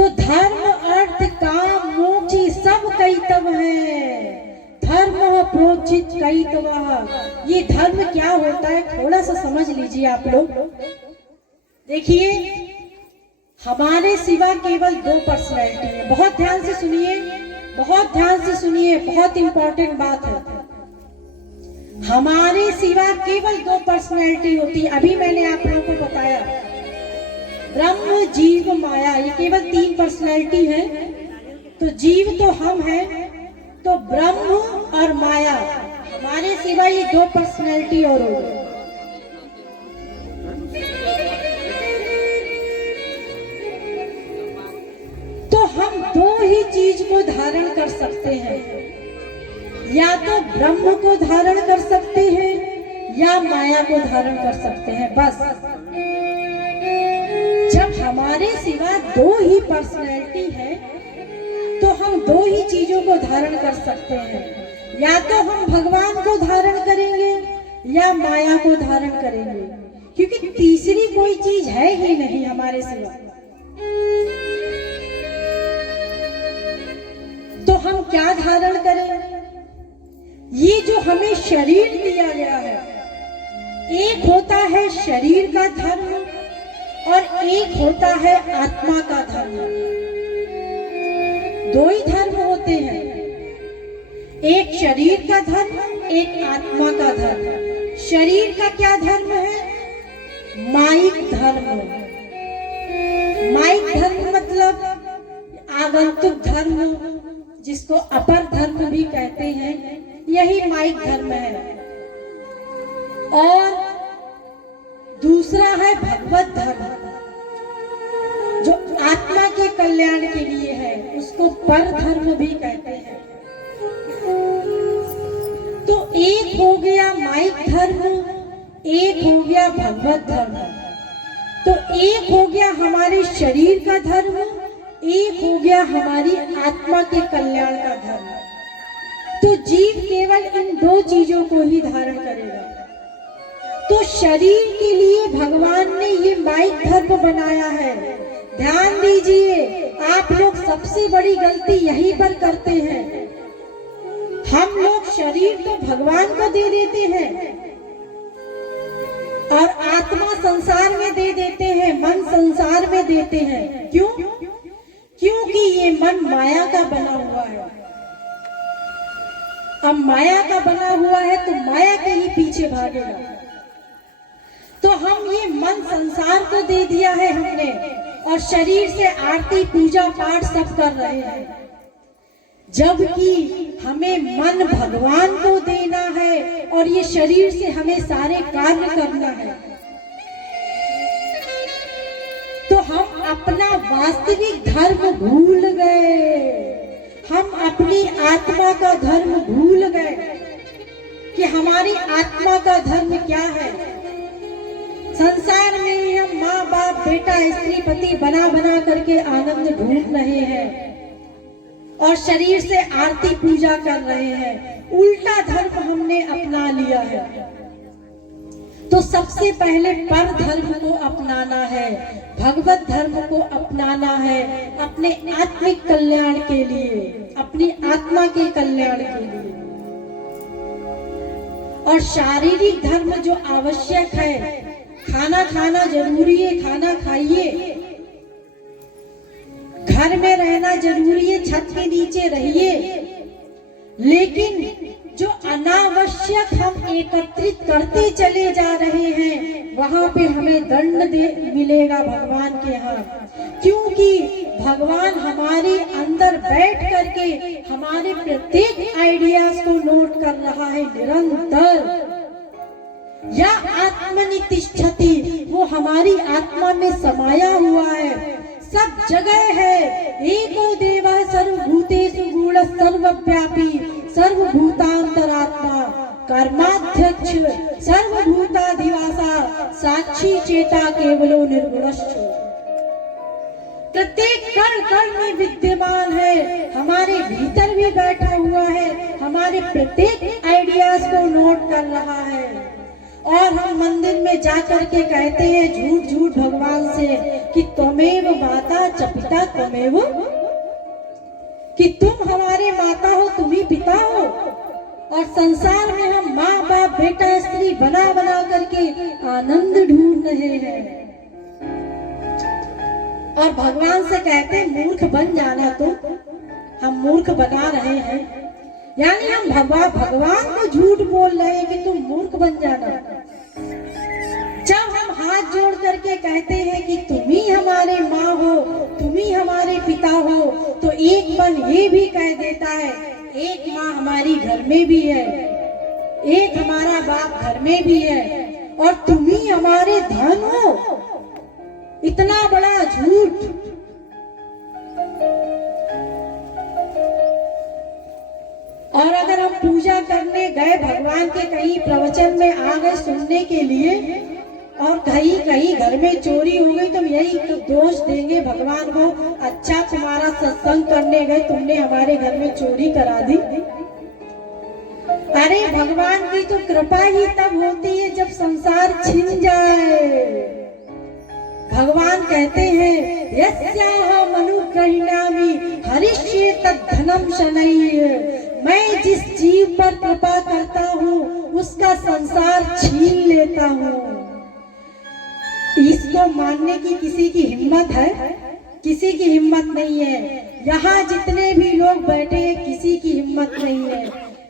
तो धर्म अर्थ काम मोक्ष सब कई तब है, धर्म प्रोचित कई तब। ये धर्म क्या होता है थोड़ा सा समझ लीजिए आप लोग। देखिए हमारे सिवा केवल दो पर्सनैलिटी है। बहुत ध्यान से सुनिए, बहुत ध्यान से सुनिए, बहुत इंपॉर्टेंट बात है। हमारे सिवा केवल दो पर्सनैलिटी होती है। अभी मैंने आप लोगों को बताया ब्रह्म जीव माया, ये केवल तीन पर्सनैलिटी है। तो जीव तो हम हैं, तो ब्रह्म और माया, हमारे सिवा ये दो पर्सनैलिटी और हो गई। तो हम दो ही चीज को धारण कर सकते हैं, या तो ब्रह्म को धारण कर सकते हैं या माया को धारण कर सकते हैं। बस जब हमारे सिवा दो ही पर्सनैलिटी है तो हम दो ही चीजों को धारण कर सकते हैं, या तो हम भगवान को धारण करेंगे या माया को धारण करेंगे, क्योंकि तीसरी कोई चीज है ही नहीं हमारे सिवा। तो हम क्या धारण करें? ये जो हमें शरीर दिया गया है, एक होता है शरीर का धर्म और एक होता है आत्मा का धर्म। दो ही धर्म होते हैं, एक शरीर का धर्म, एक आत्मा का धर्म। शरीर का क्या धर्म है? माइक धर्म। माइक धर्म मतलब आगंतुक धर्म, जिसको अपर धर्म भी कहते हैं, यही माइक धर्म है। और दूसरा है भगवत धर्म, जो आत्मा के कल्याण के लिए है, उसको पर धर्म भी कहते हैं। तो एक हो गया माइक धर्म, एक हो गया भगवत धर्म। तो एक हो गया हमारे शरीर का धर्म, एक हो गया हमारी आत्मा के कल्याण का धर्म। तो जीव केवल इन दो चीजों को ही धारण करेगा। तो शरीर के लिए भगवान ने ये माइक धर्म बनाया है। ध्यान दीजिए, आप लोग सबसे बड़ी गलती यहीं पर करते हैं। हम लोग शरीर तो भगवान को दे देते हैं और आत्मा संसार में दे देते हैं, मन संसार में देते हैं। क्यों? क्योंकि ये मन माया का बना हुआ है। अब माया का बना हुआ है तो माया के ही पीछे भागेगा। तो हम ये मन संसार को दे दिया है हमने, और शरीर से आरती पूजा पाठ सब कर रहे हैं, जबकि हमें मन भगवान को देना है और ये शरीर से हमें सारे कार्य करना है। तो हम अपना वास्तविक धर्म भूल गए, हम अपनी आत्मा का धर्म भूल गए कि हमारी आत्मा का धर्म क्या है। संसार में हम माँ बाप बेटा स्त्री पति बना बना करके आनंद ढूंढ रहे हैं और शरीर से आरती पूजा कर रहे हैं। उल्टा धर्म हमने अपना लिया है। तो सबसे पहले पर धर्म को अपनाना है, भगवत धर्म को अपनाना है, अपने आत्मिक कल्याण के लिए, अपनी आत्मा के कल्याण के लिए। और शारीरिक धर्म जो आवश्यक है, खाना खाना जरूरी है, खाना खाइए, घर में रहना जरूरी है, छत के नीचे रहिए, लेकिन जो अनावश्यक हम एकत्रित करते चले जा रहे हैं, वहां पे हमें दंड मिलेगा भगवान के यहाँ। क्योंकि भगवान हमारे अंदर बैठ करके हमारे प्रत्येक आइडियाज को नोट कर रहा है निरंतर। या आत्मनि तिष्ठति, वो हमारी आत्मा में समाया हुआ है, सब जगह है। एको देवः सर्वभूतेषु गूढ़ः सर्वव्यापी सर्वभूतांतरात्मा कर्माध्यक्ष सर्वभूताधिवासा साक्षी चेता केवलो निर्गुणश्च। प्रत्येक कण कण में विद्यमान है, हमारे भीतर भी बैठा हुआ है, हमारे प्रत्येक आइडियाज को नोट कर रहा है। और हम मंदिर में जाकर के कहते हैं झूठ झूठ भगवान से, कि त्वमेव माता च पिता त्वमेव, कि तुम हमारे माता हो, तुम ही पिता हो। और संसार में हम माँ बाप बेटा स्त्री बना बना करके आनंद ढूंढ रहे हैं। और भगवान से कहते मूर्ख बन जाना, तो हम मूर्ख बना रहे हैं, यानी हम भगवान को झूठ बोल रहे हैं कि तुम मूर्ख बन जाना। जब हम हाथ जोड़ करके कहते हैं कि तुम ही हमारे माँ हो, तुम ही हमारे पिता हो, तो एक मन ये भी कह देता है एक माँ हमारी घर में भी है, एक हमारा बाप घर में भी है, और तुम ही हमारे धन हो। इतना बड़ा झूठ। और अगर हम पूजा करने गए, भगवान के कहीं प्रवचन में आ गए सुनने के लिए, और कहीं कहीं घर में चोरी हो गई, तो यही तो दोष देंगे भगवान को, अच्छा तुम्हारा सत्संग करने गए, तुमने हमारे घर में चोरी करा दी। अरे भगवान की तो कृपा ही तब होती है जब संसार छिन जाए। भगवान कहते हैं यस्याह मनुग्रहिणामि हरिष्ये तद्धनम शनैः, मैं जिस जीव पर कृपा करता हूँ उसका संसार छीन लेता हूँ। इसको मानने की किसी की हिम्मत है? किसी की हिम्मत नहीं है। यहाँ जितने भी लोग बैठे हैं किसी की हिम्मत नहीं है।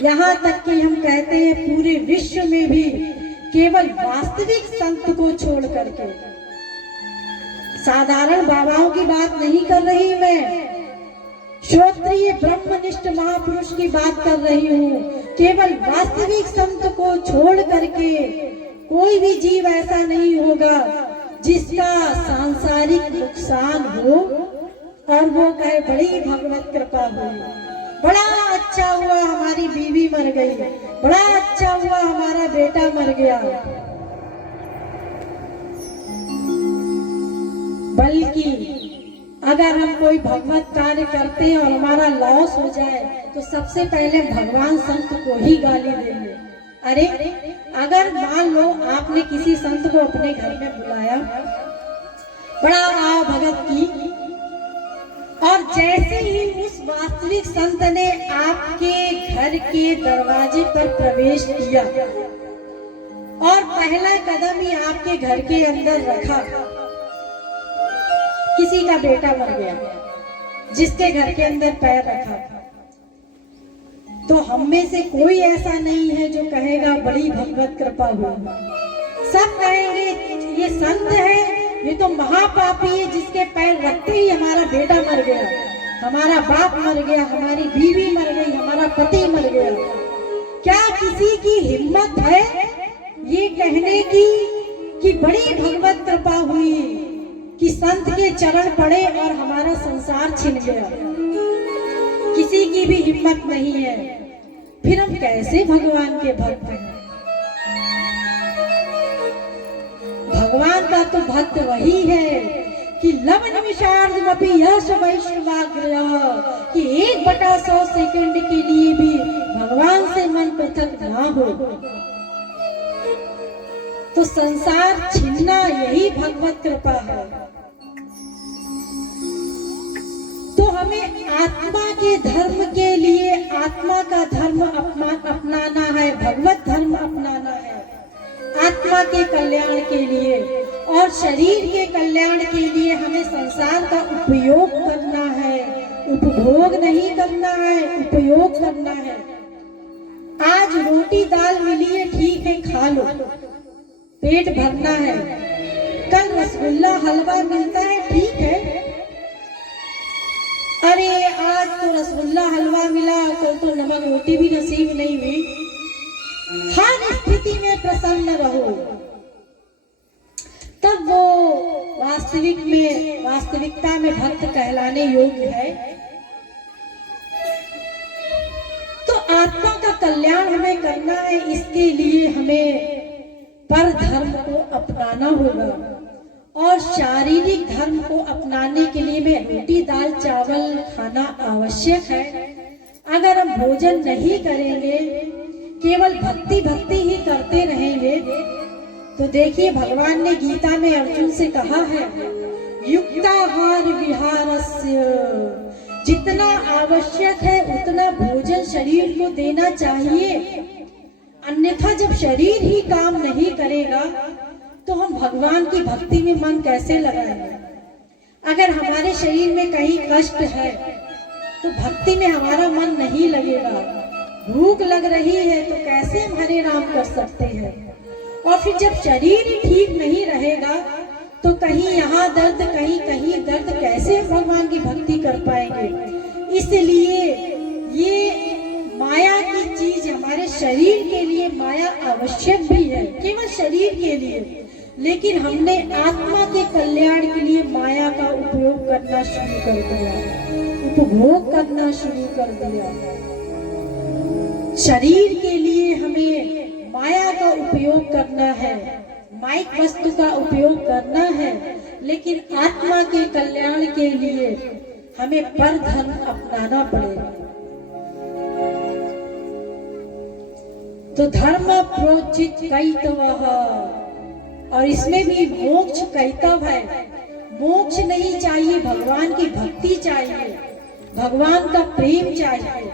यहाँ तक कि हम कहते हैं पूरे विश्व में भी केवल वास्तविक संत को छोड़ करके, साधारण बाबाओं की बात नहीं कर रही मैं, श्रोत्रिय ब्रह्मनिष्ठ महापुरुष की बात कर रही हूँ। केवल वास्तविक संत को छोड़ करके कोई भी जीव ऐसा नहीं होगा जिसका सांसारिक नुकसान हो और वो कहे बड़ी भगवत कृपा हुई, बड़ा अच्छा हुआ हमारी बीवी मर गई, बड़ा अच्छा हुआ हमारा बेटा मर गया। बल्कि अगर हम कोई भगवत कार्य करते हैं और हमारा लॉस हो जाए तो सबसे पहले भगवान संत को ही गाली देंगे। अरे अगर मान लो आपने किसी संत को अपने घर में बुलाया, बड़ा आव भगत की, और जैसे ही उस वास्तविक संत ने आपके घर के दरवाजे पर प्रवेश किया और पहला कदम ही आपके घर के अंदर रखा, किसी का बेटा मर गया जिसके घर के अंदर पैर रखा, तो हम में से कोई ऐसा नहीं है जो कहेगा बड़ी भगवत कृपा हुई। सब कहेंगे ये संत है, ये तो महापापी है जिसके पैर रखते ही हमारा बेटा मर गया, हमारा बाप मर गया, हमारी बीवी मर गई, हमारा पति मर गया। क्या किसी की हिम्मत है ये कहने की कि बड़ी भगवत कृपा हुई कि संत के चरण पड़े और हमारा संसार छिन गया? किसी की भी हिम्मत नहीं है। फिर हम कैसे भगवान के भक्त हैं? भगवान का तो भक्त वही है कि लवण विशार्दमपि यश वैष्णवाग्रह, कि 1/100 सेकंड के लिए भी भगवान से मन पृथक ना हो। तो संसार छीनना यही भगवत कृपा है। तो हमें आत्मा के धर्म के लिए आत्मा का धर्म अपनाना है, भगवत धर्म अपनाना है आत्मा के कल्याण के लिए, और शरीर के कल्याण के लिए हमें संसार का उपयोग करना है, उपभोग नहीं करना है, उपयोग करना है। आज रोटी दाल मिली है, ठीक है खा लो, पेट भरना है। कल रसगुल्ला हलवा मिलता है, ठीक है, अरे आज तो रसगुल्ला हलवा मिला, कल तो नमक रोटी भी नसीब नहीं हुई। हर स्थिति में प्रसन्न रहो, तब वो वास्तविकता में भक्त कहलाने योग्य है। तो आत्मा का कल्याण हमें करना है, इसके लिए हमें पर धर्म को अपनाना होगा, और शारीरिक धर्म को अपनाने के लिए में रोटी दाल चावल खाना आवश्यक है। अगर हम भोजन नहीं करेंगे, केवल भक्ति ही करते रहेंगे, तो देखिए भगवान ने गीता में अर्जुन से कहा है, युक्ताहार विहारस्य, जितना आवश्यक है उतना भोजन शरीर को देना चाहिए। अन्यथा जब शरीर ही काम नहीं करेगा तो हम भगवान की भक्ति में मन कैसे लगाएंगे। अगर हमारे शरीर में कहीं कष्ट है तो भक्ति में हमारा मन नहीं लगेगा। भूख लग रही है तो कैसे हम हरे राम कर सकते हैं। और फिर जब शरीर ही ठीक नहीं रहेगा तो कहीं यहाँ दर्द कहीं कहीं दर्द, कैसे हम भगवान की भक्ति कर पाएंगे। इसलिए ये माया की चीज हमारे शरीर के लिए माया आवश्यक भी है, केवल शरीर के लिए, लेकिन हमने आत्मा के कल्याण के लिए माया का उपयोग करना शुरू कर दिया, उपभोग करना शुरू कर दिया। शरीर के लिए हमें माया का उपयोग करना है, माइक वस्तु का उपयोग करना है, लेकिन आत्मा के कल्याण के लिए हमें पर धर्म अपनाना पड़ेगा। तो धर्म प्रोचित कैतवः, और इसमें भी मोक्ष कैतव है। मोक्ष नहीं चाहिए, भगवान की भक्ति चाहिए, भगवान का प्रेम चाहिए।